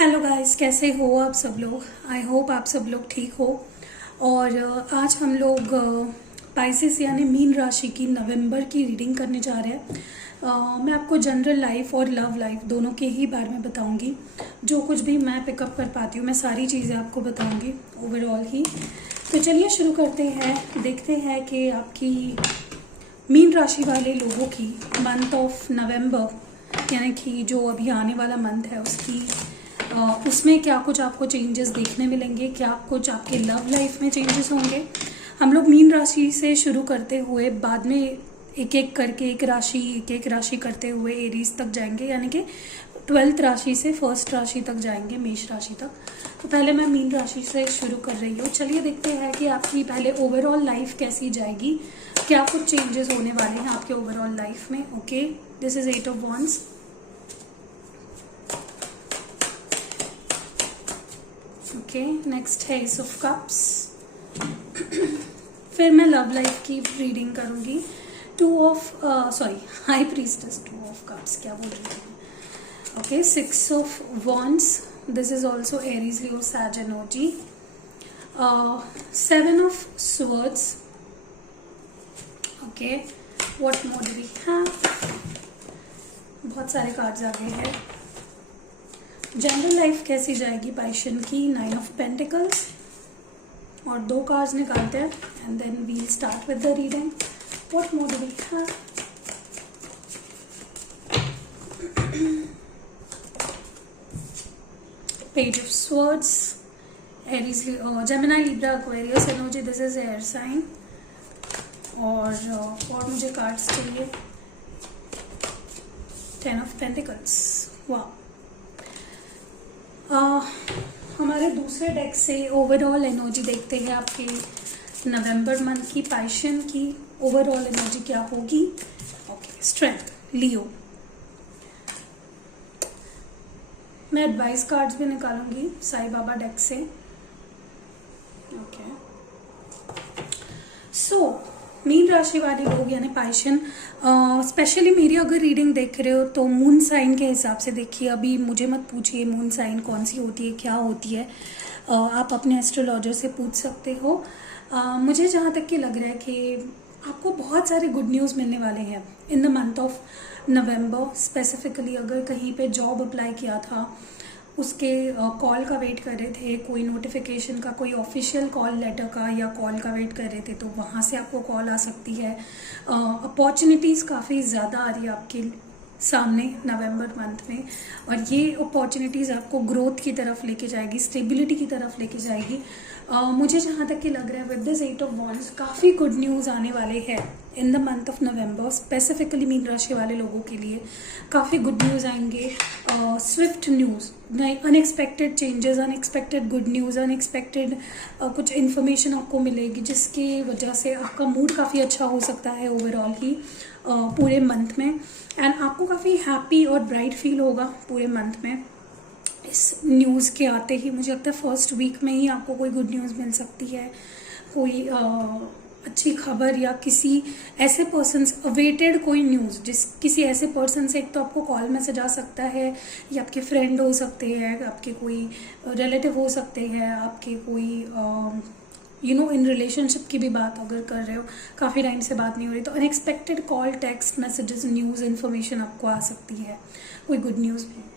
Hello guys, कैसे हो आप सब लोग। आई होप आप सब लोग ठीक हो। और आज हम लोग पाइसेस यानी मीन राशि की नवंबर की रीडिंग करने जा रहे हैं। मैं आपको जनरल लाइफ और लव लाइफ दोनों के ही बारे में बताऊंगी। जो कुछ भी मैं पिकअप कर पाती हूँ मैं सारी चीज़ें आपको बताऊंगी ओवरऑल ही। तो चलिए शुरू करते हैं। देखते हैं कि आपकी मीन राशि वाले लोगों की मंथ ऑफ नवंबर यानी कि जो अभी आने वाला मंथ है उसमें क्या कुछ आपको चेंजेस देखने मिलेंगे, क्या कुछ आपके लव लाइफ में चेंजेस होंगे। हम लोग मीन राशि से शुरू करते हुए बाद में एक एक राशि करते हुए एरीज तक जाएंगे, यानी कि 12th राशि से फर्स्ट राशि तक जाएंगे, मेष राशि तक। तो पहले मैं मीन राशि से शुरू कर रही हूँ। चलिए देखते हैं कि आपकी पहले ओवरऑल लाइफ कैसी जाएगी, क्या कुछ चेंजेस होने वाले हैं आपके ओवरऑल लाइफ में। Okay, this is 8 of wands। Okay, next है एस ऑफ कप्स। फिर मैं लव लाइफ की रीडिंग करूंगी। हाई प्रीस्टेस, 2 ऑफ कप्स, क्या बोल रही हूँ। Okay, 6 of wands, this is also Aries Leo Sag energy. 7 of swords। Okay, what more do we have. बहुत सारे कार्ड्स आ गए हैं। जनरल लाइफ कैसी जाएगी पाइशन की, 9 ऑफ पेंटिकल्स। और 2 कार्ड्स निकालते हैं and then we'll start with the reading. What more do we have. Page of swords, Aries, Gemini, Libra, Aquarius energy, this is air sign. और मुझे कार्ड्स चाहिए। 10 ऑफ पेंटिकल्स। वाह। हमारे दूसरे डेक से ओवरऑल एनर्जी देखते हैं आपके नवंबर मंथ की पाइशन की ओवरऑल एनर्जी क्या होगी। ओके, स्ट्रेंथ, लियो। मैं एडवाइस कार्ड्स भी निकालूंगी साई बाबा डेक से। ओके, सो मीन राशि वाले लोग यानी पाइशन, स्पेशली मेरी अगर रीडिंग देख रहे हो तो मून साइन के हिसाब से देखिए। अभी मुझे मत पूछिए मून साइन कौन सी होती है, क्या होती है। आप अपने एस्ट्रोलॉजर से पूछ सकते हो। मुझे जहाँ तक कि लग रहा है कि आपको बहुत सारे गुड न्यूज़ मिलने वाले हैं इन the month of November. Specifically अगर कहीं पे जॉब अप्लाई किया था, उसके कॉल का वेट कर रहे थे, कोई नोटिफिकेशन का, कोई ऑफिशियल कॉल लेटर का या कॉल का वेट कर रहे थे, तो वहाँ से आपको कॉल आ सकती है। अपॉर्चुनिटीज़ काफ़ी ज़्यादा आ रही है आपके सामने नवंबर मंथ में, और ये अपॉर्चुनिटीज़ आपको ग्रोथ की तरफ लेके जाएगी, स्टेबिलिटी की तरफ लेके जाएगी। मुझे जहाँ तक कि लग रहा है विद दिस 8 ऑफ wands काफ़ी गुड न्यूज़ आने वाले हैं इन the month of November. Specifically mean राशि वाले लोगों के लिए काफ़ी गुड न्यूज़ आएंगे, Swift news, unexpected changes, unexpected good news, unexpected कुछ इन्फॉर्मेशन आपको मिलेगी जिसकी वजह से आपका मूड काफ़ी अच्छा हो सकता है ओवरऑल ही पूरे मंथ में। एंड आपको काफ़ी हैप्पी और ब्राइट फील होगा पूरे मंथ में। इस न्यूज़ के आते ही मुझे लगता है फर्स्ट वीक में ही आपको कोई गुड न्यूज़ मिल सकती है, कोई अच्छी खबर, या किसी ऐसे पर्सन अवेटेड कोई न्यूज़, किसी ऐसे पर्सन से एक तो आपको कॉल मैसेज आ सकता है, या आपके फ्रेंड हो सकते हैं, आपके कोई रिलेटिव हो सकते हैं, आपके कोई इन रिलेशनशिप की भी बात अगर कर रहे हो, काफ़ी टाइम से बात नहीं हो रही, तो unexpected call, text messages, news, information आपको आ सकती है, कोई गुड न्यूज़ भी।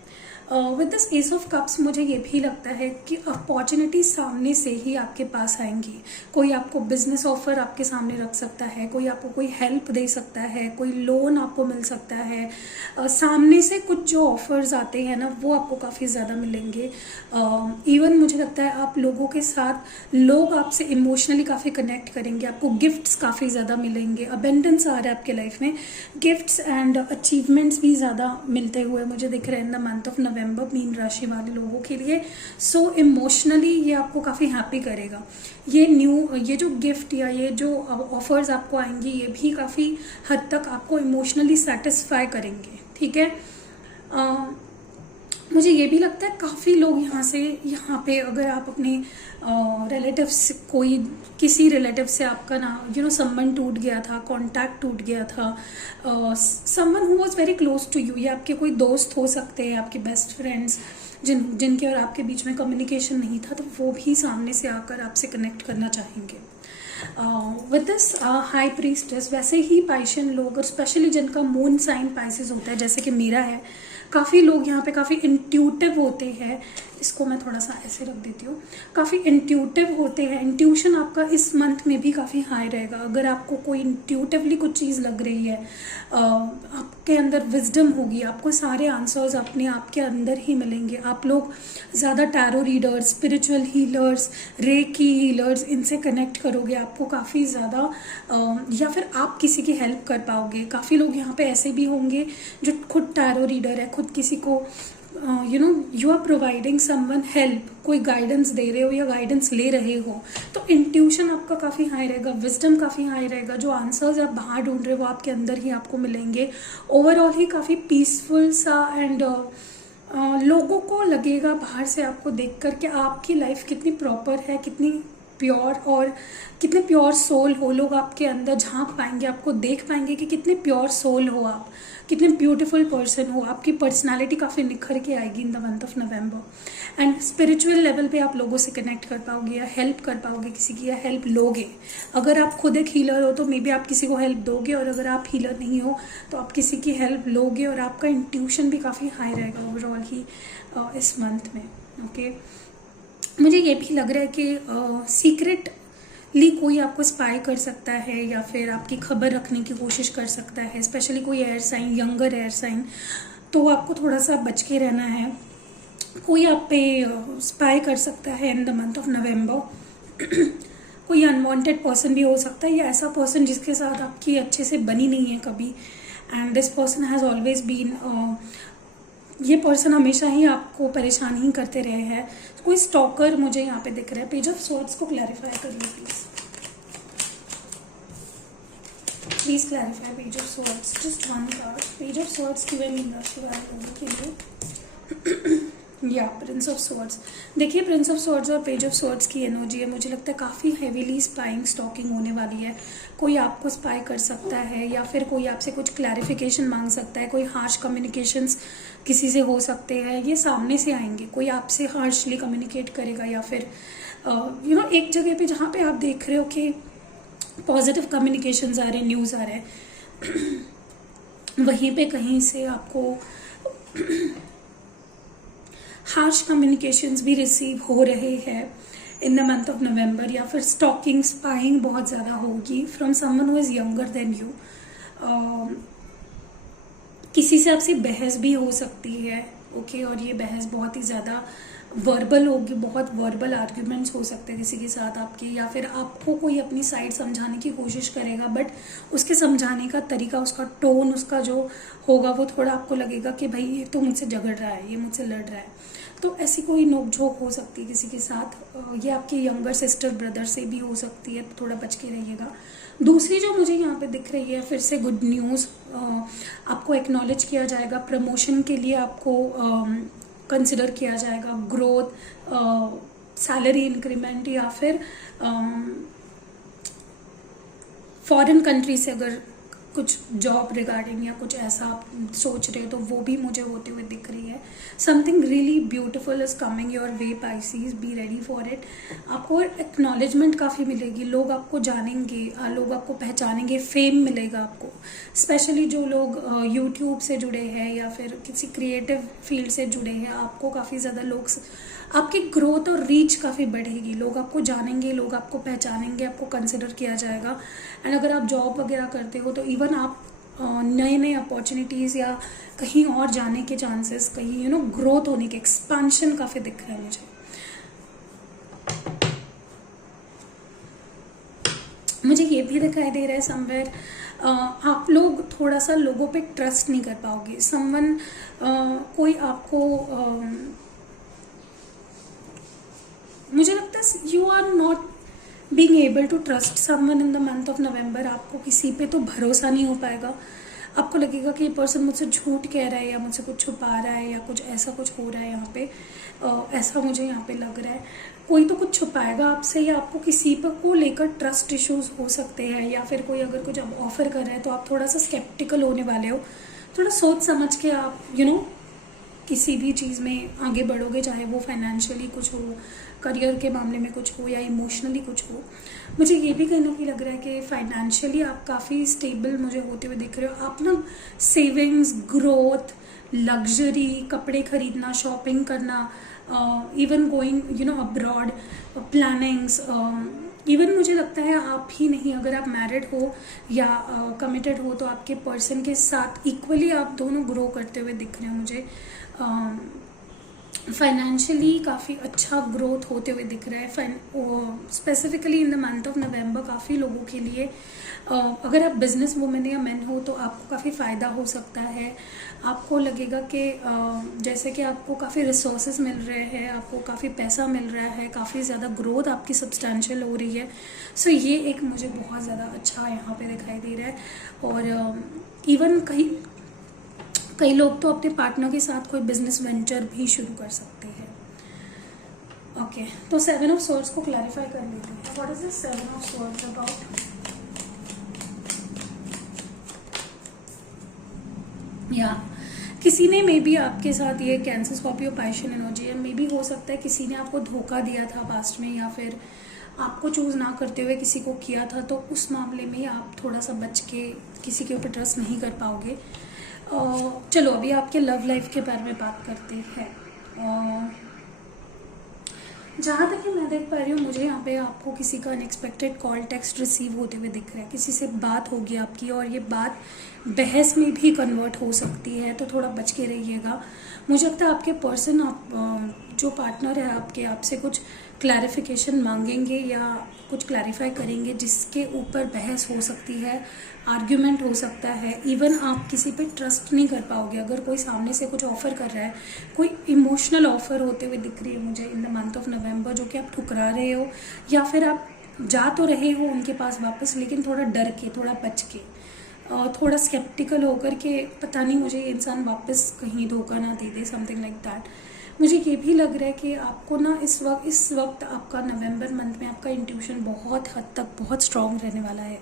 With this S of cups मुझे ये भी लगता है कि अपॉर्चुनिटी सामने से ही आपके पास आएंगी। कोई आपको बिजनेस ऑफर आपके सामने रख सकता है, कोई आपको कोई हेल्प दे सकता है, कोई लोन आपको मिल सकता है। सामने से कुछ जो ऑफर्स आते हैं ना, वो आपको काफ़ी ज़्यादा मिलेंगे। इवन मुझे लगता है आप लोगों के साथ, लोग आपसे इमोशनली काफ़ी कनेक्ट करेंगे, आपको गिफ्ट्स काफ़ी ज़्यादा मिलेंगे। अबेंडेंस आ रहा है आपके लाइफ में, गिफ्ट्स एंड अचीवमेंट्स भी ज़्यादा मिलते हुए मुझे दिख रहे हैं इन the month of November mean राशि वाले लोगों के लिए। सो इमोशनली ये आपको काफ़ी हैप्पी करेगा। ये जो गिफ्ट या ये जो ऑफर्स आपको आएंगी, ये भी काफ़ी हद तक आपको इमोशनली सेटिस्फाई करेंगे। ठीक है, मुझे ये भी लगता है काफ़ी लोग यहाँ पे अगर आप अपने रिलेटिव्स, किसी रिलेटिव से आपका ना संबंध टूट गया था, कांटेक्ट टूट गया था, someone who was very close to you, या आपके कोई दोस्त हो सकते हैं, आपके बेस्ट फ्रेंड्स, जिनके और आपके बीच में कम्युनिकेशन नहीं था, तो वो भी सामने से आकर आपसे कनेक्ट करना चाहेंगे। विद दिस हाई प्रीस्टेस, वैसे ही पाइशियन लोग, और स्पेशली जिनका मून साइन पाइसेस होता है, जैसे कि मेरा है, काफ़ी लोग यहाँ पे काफ़ी इंट्यूटिव होते हैं। इसको मैं थोड़ा सा ऐसे रख देती हूँ। काफ़ी इंट्यूटिव होते हैं। इंट्यूशन आपका इस मंथ में भी काफ़ी हाई रहेगा। अगर आपको कोई इंट्यूटिवली कुछ चीज़ लग रही है, आपके अंदर विजडम होगी, आपको सारे आंसर्स अपने आप के अंदर ही मिलेंगे। आप लोग ज़्यादा tarot readers, spiritual healers, reiki healers, इनसे कनेक्ट करोगे, आपको काफ़ी ज़्यादा या फिर आप किसी की हेल्प कर पाओगे। काफ़ी लोग यहाँ पे ऐसे भी होंगे जो खुद टैरो रीडर है, खुद किसी को you are providing someone help, कोई गाइडेंस दे रहे हो या गाइडेंस ले रहे हो। तो इंट्यूशन आपका काफ़ी हाई रहेगा, विजडम काफ़ी हाई रहेगा। जो आंसर्स आप बाहर ढूंढ रहे हो वो आपके अंदर ही आपको मिलेंगे। ओवरऑल ही काफ़ी पीसफुल सा एंड लोगों को लगेगा बाहर से आपको देख कर कि आपकी लाइफ कितनी प्रॉपर है, कितनी प्योर, और कितने प्योर सोल हो। लोग आपके अंदर झांक पाएंगे, आपको देख पाएंगे कि कितने प्योर सोल हो आप, कितने ब्यूटीफुल पर्सन हो। आपकी पर्सनालिटी काफ़ी निखर के आएगी इन the month of November. And spiritual level पे आप लोगों से कनेक्ट कर पाओगे या हेल्प कर पाओगे किसी की, या हेल्प लोगे। अगर आप खुद एक हीलर हो तो मे बी आप किसी को हेल्प दोगे, और अगर आप हीलर नहीं हो तो आप किसी की हेल्प लोगे। और आपका इंट्यूशन भी काफ़ी हाई रहेगा ओवरऑल ही इस मंथ में। ओके, मुझे ये भी लग रहा है कि सीक्रेटली कोई आपको स्पाई कर सकता है या फिर आपकी खबर रखने की कोशिश कर सकता है, स्पेशली कोई air sign, younger air sign, तो आपको थोड़ा सा बच के रहना है। कोई आप पे स्पाई कर सकता है इन द मंथ ऑफ नवंबर। कोई अनवांटेड पर्सन भी हो सकता है, या ऐसा पर्सन जिसके साथ आपकी अच्छे से बनी नहीं है कभी, and this person has always been, ये पर्सन हमेशा ही आपको परेशान ही करते रहे हैं। कोई स्टॉकर मुझे यहाँ पे दिख रहा है। पेज ऑफ स्वॉर्ड्स को क्लैरिफाई करिए please clarify page of swords, just one card. Page of swords की मीन राशि वाले लोगों के लिए या प्रिंस ऑफ स्वॉर्ड्स। देखिए, प्रिंस ऑफ स्वॉर्ड्स और पेज ऑफ स्वॉर्ड्स की एनर्जी है, मुझे लगता है काफ़ी हेवीली स्पाइंग स्टॉकिंग होने वाली है। कोई आपको स्पाई कर सकता है, या फिर कोई आपसे कुछ क्लैरिफिकेशन मांग सकता है। कोई हार्श कम्युनिकेशंस किसी से हो सकते हैं, ये सामने से आएंगे। कोई आपसे हार्शली कम्युनिकेट करेगा, या फिर एक जगह पे जहाँ पे आप देख रहे हो कि पॉजिटिव कम्युनिकेशंस आ रहे हैं, न्यूज़ आ रहे हैं, वहीं पे कहीं से आपको हार्श कम्युनिकेशंस भी रिसीव हो रहे हैं इन द मंथ ऑफ नवंबर। या फिर स्टॉकिंग, स्पाइंग बहुत ज़्यादा होगी from someone who is younger than you. किसी से आपसे बहस भी हो सकती है, ओके, और ये बहस बहुत ही ज़्यादा वर्बल होगी, बहुत वर्बल आर्ग्यूमेंट्स हो सकते हैं किसी के साथ आपके, या फिर आपको कोई अपनी साइड समझाने की कोशिश करेगा, बट उसके समझाने का तरीका, उसका टोन, उसका जो होगा वो थोड़ा आपको लगेगा कि भाई ये तो मुझसे झगड़ रहा है, ये मुझसे लड़ रहा है। तो ऐसी कोई नोकझोंक हो सकती है किसी के साथ। ये आपकी यंगर सिस्टर, ब्रदर से भी हो सकती है, तो थोड़ा बच के रहिएगा। दूसरी जो मुझे यहाँ पे दिख रही है, फिर से गुड न्यूज़, आपको एक्नॉलेज किया जाएगा, प्रमोशन के लिए आपको कंसिडर किया जाएगा, ग्रोथ, सैलरी इंक्रीमेंट, या फिर फॉरेन कंट्री से अगर कुछ जॉब रिगार्डिंग या कुछ ऐसा आप सोच रहे हो तो वो भी मुझे होते हुए दिख रही है। Something really beautiful is coming your way Pisces, be ready for it. आपको एक्नॉलेजमेंट काफ़ी मिलेगी, लोग आपको जानेंगे, लोग आपको पहचानेंगे, फेम मिलेगा आपको। स्पेशली जो लोग यूट्यूब से जुड़े हैं या फिर किसी क्रिएटिव फील्ड से जुड़े हैं, आपको काफ़ी ज़्यादा लोग, आपकी ग्रोथ और रीच काफ़ी बढ़ेगी, लोग आपको जानेंगे, लोग आपको पहचानेंगे, आपको कंसिडर किया जाएगा। एंड अगर आप जॉब वगैरह करते हो तो इवन आप नए नए अपॉर्चुनिटीज़ या कहीं और जाने के चांसेस, कहीं ग्रोथ होने के, एक्सपांशन काफ़ी दिख रहा है मुझे। मुझे ये भी दिखाई दे रहा है समवेयर आप लोग थोड़ा सा लोगों पे ट्रस्ट नहीं कर पाओगे। समवन कोई आपको मुझे लगता है you are not being able to trust someone in the month of November. आपको किसी पे तो भरोसा नहीं हो पाएगा, आपको लगेगा कि ये पर्सन मुझसे झूठ कह रहा है या मुझसे कुछ छुपा रहा है या कुछ ऐसा कुछ हो रहा है यहाँ पे। ऐसा मुझे यहाँ पे लग रहा है, कोई तो कुछ छुपाएगा आपसे, या आपको किसी पर को लेकर ट्रस्ट इश्यूज हो सकते हैं, या फिर कोई अगर कुछ अब ऑफर कर रहा है तो आप थोड़ा सा स्केप्टिकल होने वाले हो। थोड़ा सोच समझ के आप किसी भी चीज़ में आगे बढ़ोगे, चाहे वो फाइनेंशियली कुछ हो, करियर के मामले में कुछ हो या इमोशनली कुछ हो। मुझे ये भी कहीं ना कहीं लग रहा है कि फाइनेंशियली आप काफ़ी स्टेबल मुझे होते हुए दिख रहे हो। आप ना सेविंग्स, ग्रोथ, लग्जरी, कपड़े खरीदना, शॉपिंग करना, even going abroad, plannings, even मुझे लगता है आप ही नहीं, अगर आप मैरिड हो या कमिटेड हो तो आपके पर्सन के साथ इक्वली आप दोनों ग्रो करते हुए दिख रहे हैं मुझे। फाइनेंशियली काफ़ी अच्छा ग्रोथ होते हुए दिख रहा है। Specifically in the month of नवंबर काफ़ी लोगों के लिए, अगर आप बिजनेस वुमेन या मैन हो तो आपको काफ़ी फ़ायदा हो सकता है। आपको लगेगा कि जैसे कि आपको काफ़ी रिसोर्सेज मिल रहे हैं, आपको काफ़ी पैसा मिल रहा है, काफ़ी ज़्यादा ग्रोथ आपकी सब्सटेंशियल हो रही है। सो ये एक मुझे बहुत ज़्यादा अच्छा यहाँ पे दिखाई दे रहा है। और इवन कई लोग तो अपने पार्टनर के साथ कोई बिजनेस वेंचर भी शुरू कर सकते हैं। ओके, तो 7 ऑफ स्वॉर्ड्स को क्लैरिफाई कर लेते हैं। What is this 7 of swords about? या किसी ने मे बी आपके साथ, ये कैंसर, स्कॉर्पियो, पाइशन एनर्जी है, मे बी हो सकता है किसी ने आपको धोखा दिया था पास्ट में, या फिर आपको चूज ना करते हुए किसी को किया था, तो उस मामले में आप थोड़ा सा बच के किसी के ऊपर ट्रस्ट नहीं कर पाओगे। चलो अभी आपके लव लाइफ के बारे में बात करते हैं। जहाँ तक कि मैं देख पा रही हूँ, मुझे यहाँ पे आपको किसी का अनएक्सपेक्टेड कॉल, टेक्स्ट रिसीव होते हुए दिख रहा है। किसी से बात होगी आपकी और ये बात बहस में भी कन्वर्ट हो सकती है, तो थोड़ा बच के रहिएगा। मुझे लगता है आपके पर्सन, आप जो पार्टनर है आपके, आपसे कुछ क्लैरिफिकेशन मांगेंगे या कुछ क्लैरिफाई करेंगे, जिसके ऊपर बहस हो सकती है, आर्ग्यूमेंट हो सकता है। इवन आप किसी पे ट्रस्ट नहीं कर पाओगे। अगर कोई सामने से कुछ ऑफर कर रहा है, कोई इमोशनल ऑफर होते हुए दिख रही है मुझे इन द मंथ ऑफ नवंबर, जो कि आप ठुकरा रहे हो, या फिर आप जा तो रहे हो उनके पास वापस, लेकिन थोड़ा डर के, थोड़ा बच के, थोड़ा स्केप्टिकल होकर के, पता नहीं मुझे ये इंसान वापस कहीं धोखा ना दे दे, समथिंग लाइक दैट। मुझे ये भी लग रहा है कि आपको ना इस वक्त आपका नवंबर मंथ में आपका इंट्यूशन बहुत हद तक बहुत स्ट्रांग रहने वाला है।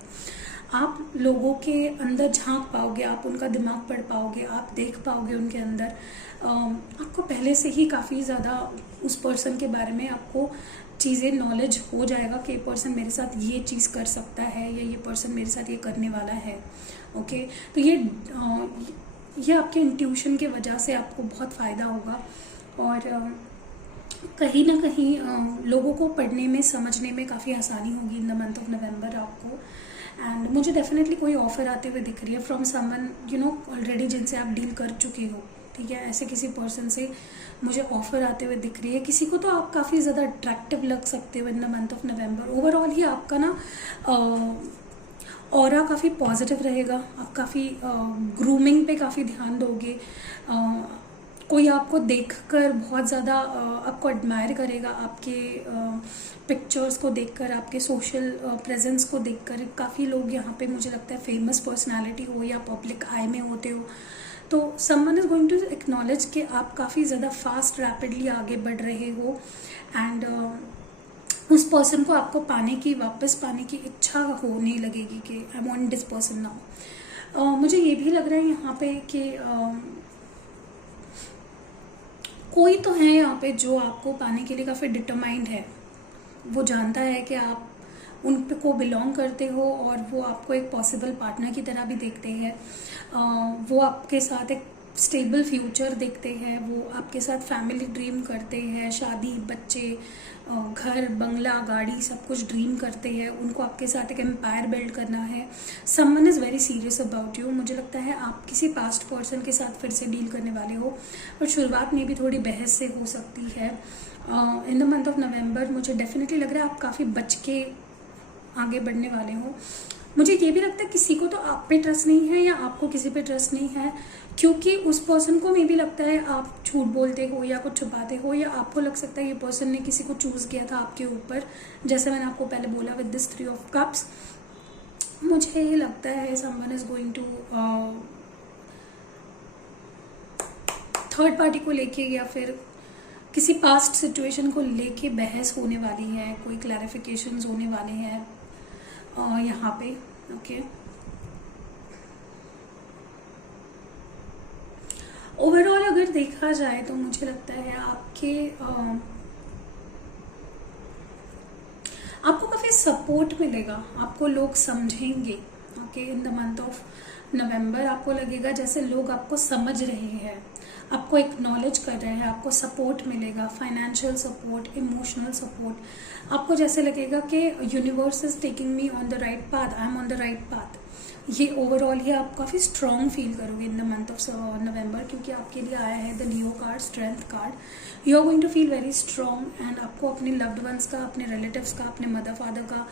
आप लोगों के अंदर झांक पाओगे, आप उनका दिमाग पढ़ पाओगे, आप देख पाओगे उनके अंदर। आपको पहले से ही काफ़ी ज़्यादा उस पर्सन के बारे में आपको चीज़ें नॉलेज हो जाएगा कि ये पर्सन मेरे साथ ये चीज़ कर सकता है, या ये पर्सन मेरे साथ ये करने वाला है। ओके, तो ये आपके इंट्यूशन के वजह से आपको बहुत फ़ायदा होगा। और कहीं ना कहीं लोगों को पढ़ने में, समझने में काफ़ी आसानी होगी इन द मंथ ऑफ नवंबर आपको। एंड मुझे डेफिनेटली कोई ऑफर आते हुए दिख रही है फ्रॉम समवन ऑलरेडी, जिनसे आप डील कर चुके हो। ठीक है, ऐसे किसी पर्सन से मुझे ऑफर आते हुए दिख रही है। किसी को तो आप काफ़ी ज़्यादा अट्रैक्टिव लग सकते हो in the month of November. Overall ही आपका ना ऑरा काफ़ी पॉजिटिव रहेगा। आप काफ़ी ग्रूमिंग पे काफ़ी ध्यान दोगे। कोई आपको देखकर बहुत ज़्यादा आपको एडमायर करेगा, आपके पिक्चर्स को देखकर, आपके सोशल प्रेजेंस को देखकर। काफ़ी लोग यहाँ पे मुझे लगता है फेमस पर्सनालिटी हो या पब्लिक आई में होते हो, तो someone is going to acknowledge कि आप काफ़ी ज़्यादा फास्ट, रैपिडली आगे बढ़ रहे हो। एंड उस पर्सन को आपको वापस पाने की इच्छा होने लगेगी कि I want this person now. मुझे ये भी लग रहा है यहाँ पे कि कोई तो है यहाँ पे जो आपको पाने के लिए काफ़ी डिटरमाइंड है। वो जानता है कि आप उन पे को बिलोंग करते हो, और वो आपको एक पॉसिबल पार्टनर की तरह भी देखते हैं। वो आपके साथ एक स्टेबल फ्यूचर देखते हैं। वो आपके साथ फैमिली ड्रीम करते हैं, शादी, बच्चे, घर, बंगला, गाड़ी, सब कुछ ड्रीम करते हैं। उनको आपके साथ एक एम्पायर बिल्ड करना है। Someone is very serious about you. मुझे लगता है आप किसी पास्ट पर्सन के साथ फिर से डील करने वाले हो, और शुरुआत में भी थोड़ी बहस से हो सकती है। इन द मंथ ऑफ नवंबर मुझे डेफिनेटली लग रहा है आप काफ़ी बच के आगे बढ़ने वाले हो। मुझे ये भी लगता है किसी को तो आप पे ट्रस्ट नहीं है, या आपको किसी पे ट्रस्ट नहीं है, क्योंकि उस पर्सन को मे भी लगता है आप झूठ बोलते हो या कुछ छुपाते हो, या आपको लग सकता है ये पर्सन ने किसी को चूज़ किया था आपके ऊपर, जैसे मैंने आपको पहले बोला विद दिस 3 ऑफ कप्स। मुझे ये लगता है someone is going to third party को लेके, या फिर किसी पास्ट सिचुएशन को लेके बहस होने वाली है, कोई क्लैरिफिकेशंस होने वाले हैं यहाँ पे। ओके, ओवरऑल अगर देखा जाए तो मुझे लगता है आपको काफ़ी सपोर्ट मिलेगा, आपको लोग समझेंगे। Okay, in the month of November आपको लगेगा जैसे लोग आपको समझ रहे हैं, आपको एक्नॉलेज कर रहे हैं, आपको सपोर्ट मिलेगा, फाइनेंशियल सपोर्ट, इमोशनल सपोर्ट। आपको जैसे लगेगा कि universe is taking me on the right path, I am on the right path. ये ओवरऑल ही आप काफ़ी स्ट्रॉन्ग फील करोगे in the month of November, क्योंकि आपके लिए आया है the Leo card, strength card. You are going to feel very strong and आपको अपने लव्ड वंस का, अपने रिलेटिव्स का, अपने मदर फादर का,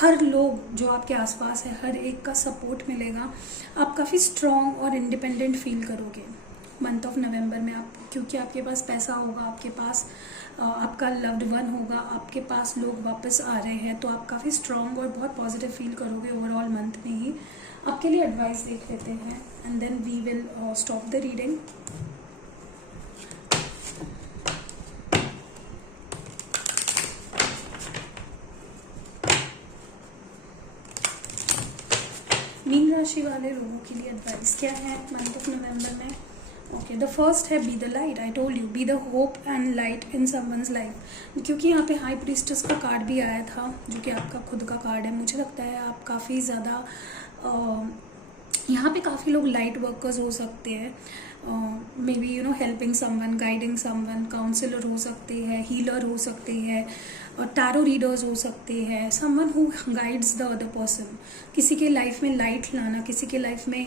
हर लोग जो आपके आसपास है हर एक का सपोर्ट मिलेगा। आप काफ़ी स्ट्रॉन्ग और इंडिपेंडेंट फील करोगे मंथ ऑफ नवंबर में। आप क्योंकि आपके पास पैसा होगा, आपके पास आपका लव्ड वन होगा, आपके पास लोग वापस आ रहे हैं, तो आप काफ़ी स्ट्रॉन्ग और बहुत पॉजिटिव फील करोगे ओवरऑल मंथ में ही। आपके लिए एडवाइस देख लेते हैं and then we will stop the reading. मीन राशि वाले लोगों के लिए एडवाइस क्या है मंथ ऑफ नवंबर में? ओके, द फर्स्ट है be the light. I told you, be the hope and light in someone's life. क्योंकि यहाँ पे हाई प्रीस्टेस का कार्ड भी आया था जो कि आपका खुद का कार्ड है। मुझे लगता है आप काफ़ी ज़्यादा यहाँ पे काफ़ी लोग लाइट वर्कर्स हो सकते हैं, maybe you know helping someone, guiding someone, counsellor हो सकते हैं, हीलर हो सकते हैं, टैरो रीडर्स हो सकते हैं, someone who guides the other person. किसी के लाइफ में लाइट लाना, किसी के लाइफ में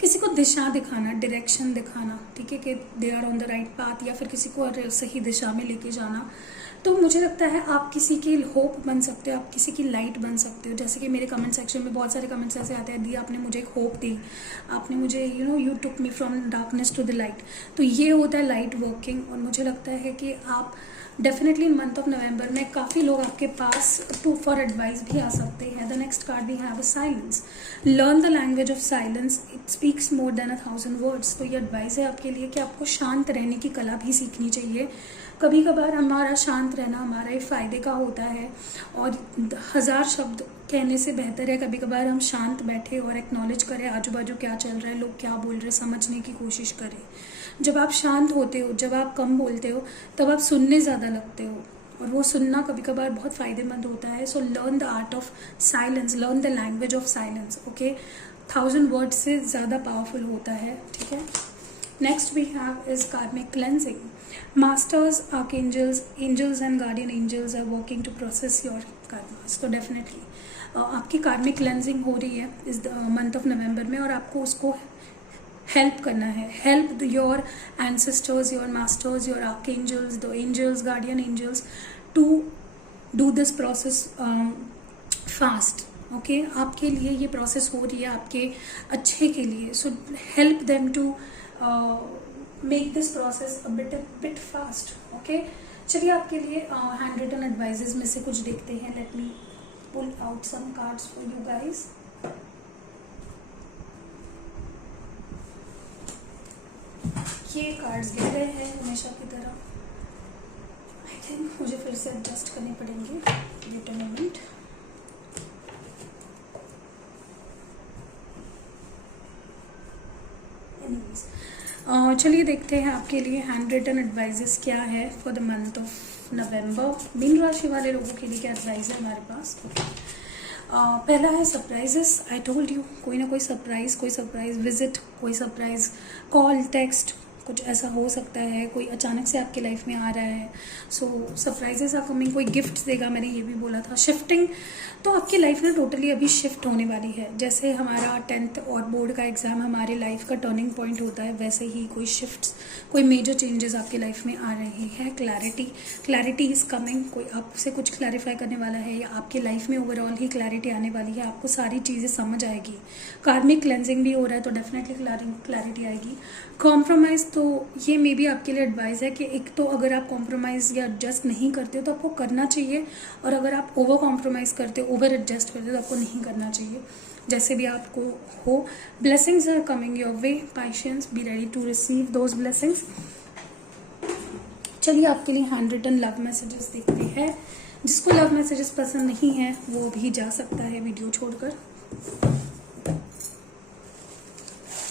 किसी को दिशा दिखाना, डायरेक्शन दिखाना, ठीक है, कि they are on the right path, या फिर किसी को सही दिशा में लेके जाना। तो मुझे लगता है आप किसी की होप बन सकते हो, आप किसी की लाइट बन सकते हो। जैसे कि मेरे कमेंट सेक्शन में बहुत सारे कमेंट्स ऐसे आते हैं, दी आपने मुझे एक होप दी, आपने मुझे you took me from darkness to the light. तो ये होता है लाइट वर्किंग। और मुझे लगता है कि आप डेफिनेटली इन मंथ ऑफ नवंबर में काफ़ी लोग आपके पास फॉर एडवाइस भी आ सकते हैं। The next card we have a silence. Learn the language of silence, it speaks more than 1000 words. तो ये एडवाइस है आपके लिए कि आपको शांत रहने की कला भी सीखनी चाहिए। कभी कभार हमारा शांत रहना हमारा ही फायदे का होता है, और 1000 शब्द कहने से बेहतर है कभी कभार हम शांत बैठे और एक्नॉलेज करें आजू बाजू क्या चल रहा है, लोग क्या बोल रहे हैं, समझने की कोशिश करें। जब आप शांत होते हो, जब आप कम बोलते हो, तब आप सुनने ज़्यादा लगते हो, और वो सुनना कभी कभार बहुत फ़ायदेमंद होता है। So learn the art of silence, learn the language of silence. Okay, 1000 words से ज़्यादा पावरफुल होता है, ठीक है। Next we have is karmic cleansing. Masters, archangels, angels and guardian angels are working to process your karmas. तो definitely आपकी कार्मिक cleansing हो रही है इस मंथ ऑफ नवंबर में, और आपको उसको हेल्प करना है। Help your ancestors, your masters, your archangels, the angels, guardian angels to do this process fast. Okay, आपके लिए ये प्रोसेस हो रही है आपके अच्छे के लिए। So help them to make this process a bit fast. Okay, चलिए आपके लिए हैंड रिटन एडवाइजेज में से कुछ देखते हैं। Let me pull out some cards for you guys. ये कार्ड्स गिर रहे हैं हमेशा की तरह। आई थिंक मुझे फिर से एडजस्ट करने पड़ेंगे। Wait a moment. चलिए देखते हैं आपके लिए हैंड रिटन एडवाइजेस क्या है for the month of November. Mean राशि वाले लोगों के लिए क्या एडवाइस है हमारे पास? पहला है सरप्राइजेस। आई टोल्ड यू, कोई ना कोई सरप्राइज विजिट, कोई सरप्राइज कॉल, टेक्स्ट, कुछ ऐसा हो सकता है। कोई अचानक से आपकी लाइफ में आ रहा है। सो सरप्राइजेस आर कमिंग। कोई गिफ्ट देगा, मैंने ये भी बोला था। शिफ्टिंग, तो आपकी लाइफ ना टोटली अभी शिफ्ट होने वाली है। जैसे हमारा 10th और बोर्ड का एग्ज़ाम हमारे लाइफ का टर्निंग पॉइंट होता है, वैसे ही कोई शिफ्ट्स, कोई मेजर चेंजेस आपकी लाइफ में आ रहे हैं। Clarity is coming. कोई आपसे कुछ क्लैरिफाई करने वाला है, या आपकी लाइफ में ओवरऑल ही क्लैरिटी आने वाली है। आपको सारी चीज़ें समझ आएगी। कार्मिक क्लेंजिंग भी हो रहा है, तो डेफिनेटली क्लैरिटी आएगी। कॉम्प्रोमाइज़, तो ये मे बी आपके लिए एडवाइस है कि एक तो अगर आप कॉम्प्रोमाइज़ या एडजस्ट नहीं करते हो तो आपको करना चाहिए, और अगर आप ओवर कॉम्प्रोमाइज़ करते हो, ओवर एडजस्ट करते हो, तो आपको नहीं करना चाहिए। जैसे भी आपको हो, blessings are coming your way, patience, be ready to receive those blessings. चलिए आपके लिए हैंड रिटन लव मैसेजेस देखते हैं। जिसको लव मैसेजेस पसंद नहीं है वो भी जा सकता है वीडियो छोड़कर।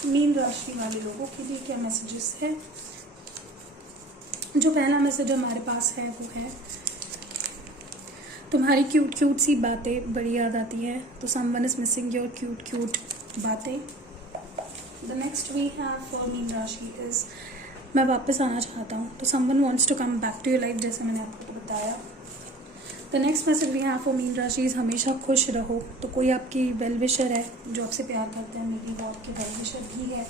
मीन राशि वाले लोगों के लिए क्या मैसेजेस है? जो पहला मैसेज हमारे पास है वो है तुम्हारी क्यूट क्यूट सी बातें बड़ी याद आती है, तो someone is missing your cute cute बातें। The next we have for Meen rashi is मैं वापस आना चाहता हूँ, तो someone wants to come back to your life, जैसे मैंने आपको बताया। The next message we have for Meen rashi is हमेशा खुश रहो, तो कोई आपकी वेल विशर है जो आपसे प्यार करते हैं, मे बी वो आपके वेल विशर भी है,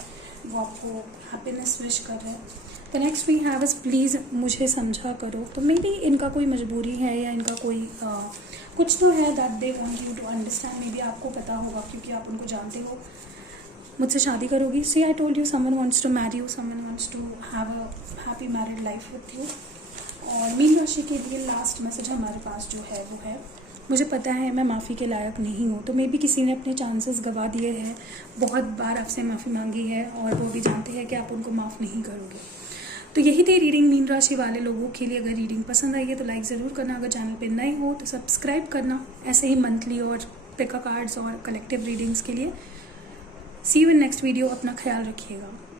वो आपको हैप्पीनेस विश कर रहे हैं। The next we have is please मुझे समझा करो, तो मे बी इनका कोई मजबूरी है या इनका कोई कुछ तो है that they want you to understand, maybe आपको पता होगा क्योंकि आप उनको जानते हो। मुझसे शादी करोगी? See I told you someone wants to marry you, someone wants to have a happy married life with you. और मीन राशि के लिए लास्ट मैसेज हमारे पास जो है वो है मुझे पता है मैं माफ़ी के लायक नहीं हूँ, तो मे बी किसी ने अपने चांसेस गवा दिए हैं, बहुत बार आपसे माफ़ी मांगी है और वो भी जानते हैं कि आप उनको माफ़ नहीं करोगे। तो यही थी रीडिंग मीन राशि वाले लोगों के लिए। अगर रीडिंग पसंद आई है तो लाइक ज़रूर करना, अगर चैनल पे नए हो तो सब्सक्राइब करना, ऐसे ही मंथली और पिका कार्ड्स और कलेक्टिव रीडिंग्स के लिए। सी यू इन नेक्स्ट वीडियो, अपना ख्याल रखिएगा।